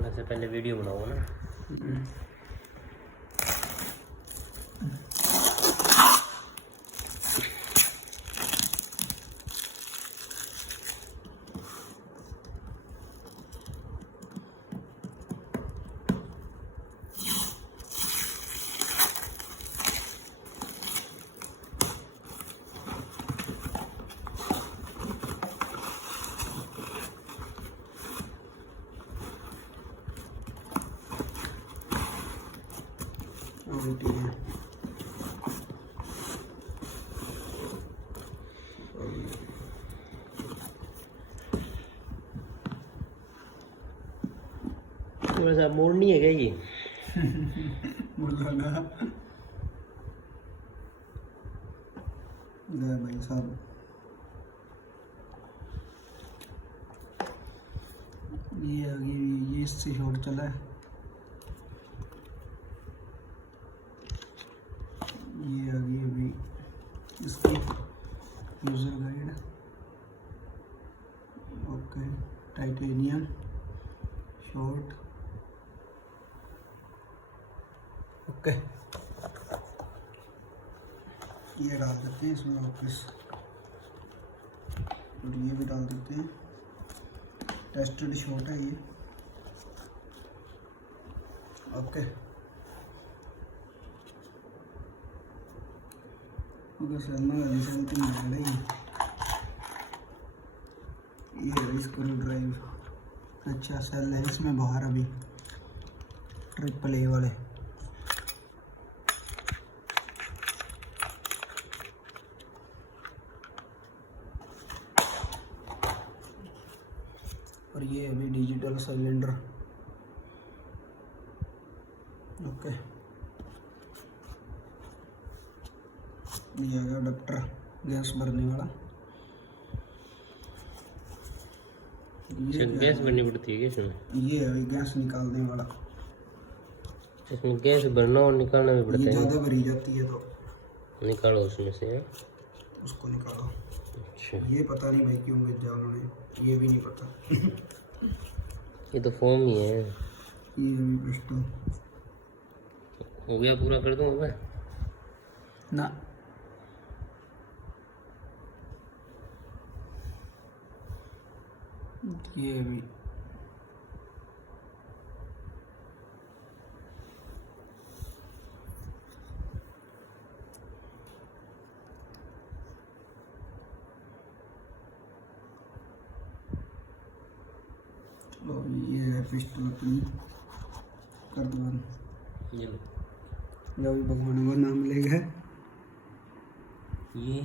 निकालने से पहले वीडियो बनाओ ना। थोड़ा सा मोड़ नहीं है क्या ये? भाई साहब ये आगे ये इससे शॉर्ट चला है, ये आगे भी इसकी user guide. Okay, titanium short. Okay, ये डाल देते हैं इसमें वापस, और ये भी डाल देते हैं। टेस्टेड शॉर्ट है ये। ओके ओके सर, मैं समथिंग है ये स्क्रू ड्राइव। अच्छा सेल है इसमें बाहर अभी, ट्रिपल ए वाले। और ये अभी डिजिटल सिलेंडर। ओके, ये आ गया अडेप्टर गैस भरने वाला। ये गैस भरनी पड़ती है क्या इसमें? ये अभी गैस निकालने वाला। इसमें गैस भरना और निकालना भी पड़ता ये है? ज़्यादा भरी जाती है तो निकालो उसमें से। है उसको निकालो। अच्छा, ये पता नहीं भाई क्यों भेजा उन्होंने, ये भी नहीं पता। ये तो फोम ही है। ये अभी पिस्टन हो गया, पूरा कर दूँ मैं ना। ये अभी ये है पिस्टल अपनी कर दो। ये लो, जो भी भगवान का नाम लेगा। ये